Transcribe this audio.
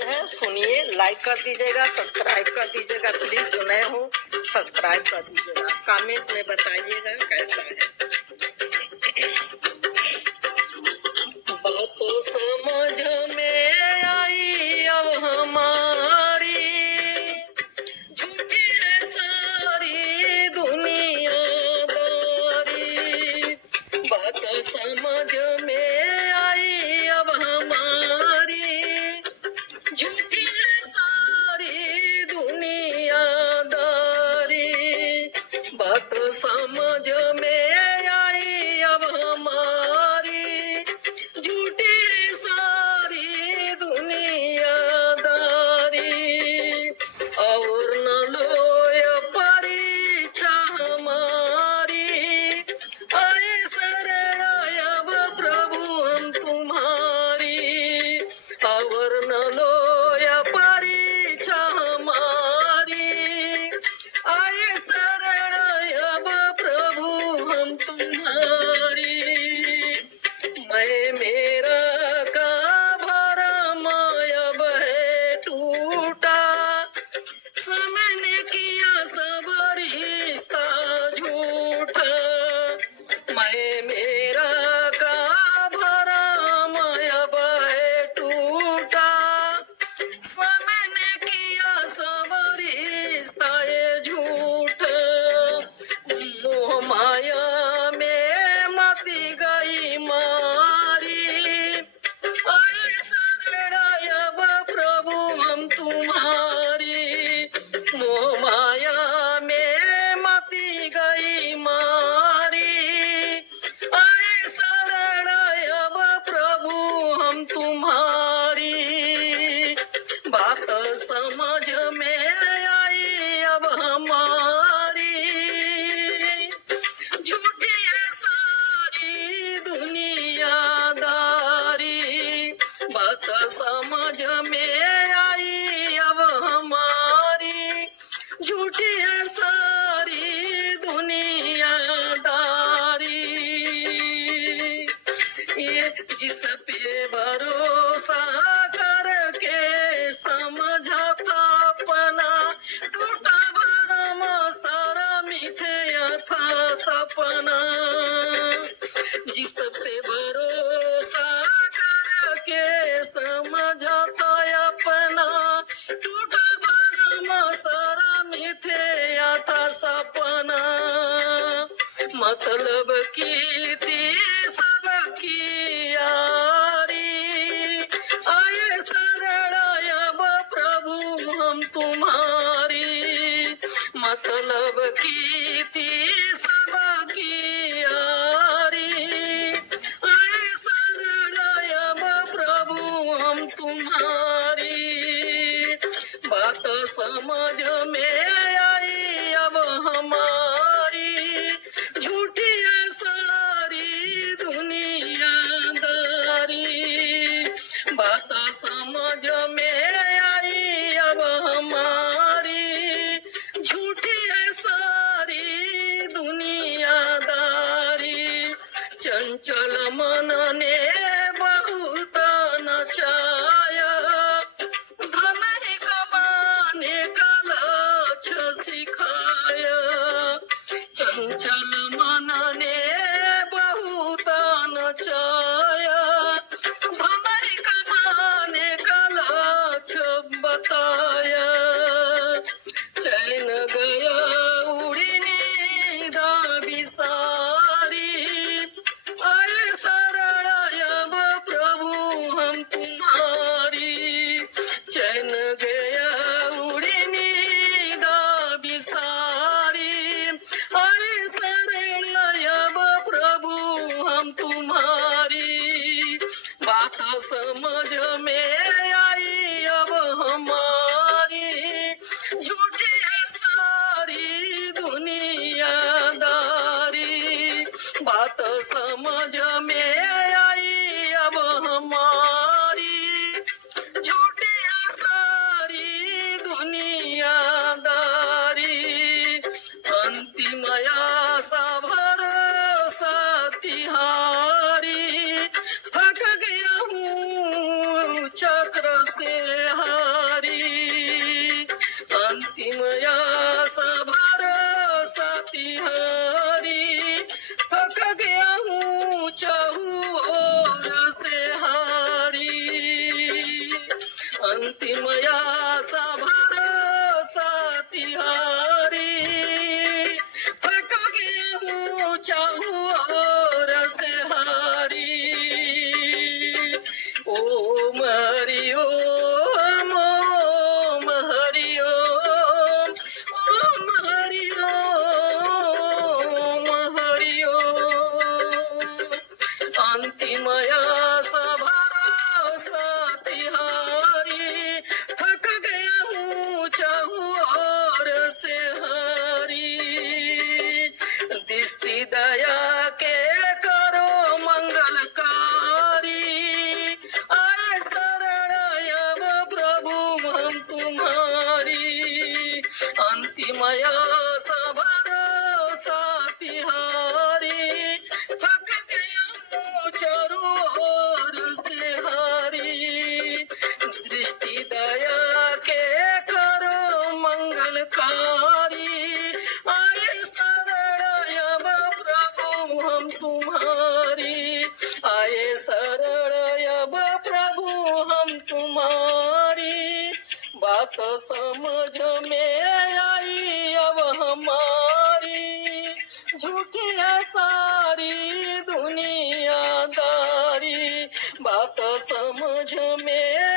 कौन है सुनिए, लाइक कर दीजिएगा, सब्सक्राइब कर दीजिएगा प्लीज। जो नए हो सब्सक्राइब कर दीजिएगा, कमेंट में बताइएगा कैसा है। बात समझ में आई अब हमारी, झूठी है सारी दुनियादारी। बात समझ में आई अब हमारी, झूठी है सारी दुनियादारी। बात समझ में आई अब हमारी, झूठी है सारी दुनियादारी। और न लो ये परीक्षा हमारी, आए शरण अब प्रभु हम तुम्हारी। और न लो ये परीक्षा हमारी, आए शरण अब प्रभु हम तुम्हारी। मैं मेरा का भरम अब है टूटा, समय ने किया सब रिश्ता झूठा। मैं मेरा का भरम अब है टूटा, समय ने किया सब रिश्ता ये झूठा। मोह माया में मती गई मारी, आए शरण अब प्रभु हम तुम्हारी। मोह माया में मती गई मारी, आए शरण अब प्रभु हम तुम्हारी। बात समझ में आई अब हमारी, झूठी है सारी दुनियादारी। बात समझ में आई अब हमारी, झूठी है सारी दुनियादारी। ये जिस पे भरोसा करके समझता अपना, टूटा भरम सारा मिथ्या था सपना। जिस पे भरोसा करके समझता अपना, टूटा भरम सारा मिथ्या था सपना। मतलब की थी सबकी यारी, आए शरण अब प्रभु हम तुम्हारी। मतलब की थी सबकी यारी, आए शरण अब प्रभु हम तुम्हारी। बात समझ में आई अब हमारी, झूठी है सारी दुनियादारी। बात समझ में आई अब हमारी, झूठी है सारी दुनियादारी। चंचल मन ने बहुत नचाया, धन ही कमाने का लक्ष्य सिखाया। चंचल मन ने बहुत नचाया, धन ही कमाने का लक्ष्य बताया। चैन गया उड़ी नींद बिसारी, आए शरण अब प्रभु हम तुम्हारी। चैन गया उड़ी नींद बिसारी, आए शरण अब प्रभु हम तुम्हारी। बात समझ में आई अब हमारी, झूठी है सारी दुनियादारी। बात समझ में आई अब हमारी, झूठी है सारी दुनियादारी। अंतिम आशा भरोसा तिहारी, थक गया हूँ चक्र से अंतिम आशा भरोसा तिहारी, थक गया हूँ चाहूँ और से हारी। ओम हरि ओम, ओम हरि ओम, ओम हरि ओम, हरि ओम। अंतिम आशा भरोसा तिहारी, थक गया हूँ चाहूँ और से हारी। दृष्टि दया के करो मंगलकारी, आए शरण अब प्रभु हम तुम्हारी। अंतिम आशा भरोसा तिहारी, थक गया हूँ चारों ओर से हारी। दृष्टि दया के करो मंगलकारी, आए शरण अब प्रभु हम तुम्हारी। आए शरण अब प्रभु हम तुम्हारी। बात समझ में आई अब हमारी, झूठी है सारी दुनियादारी। बात समझ में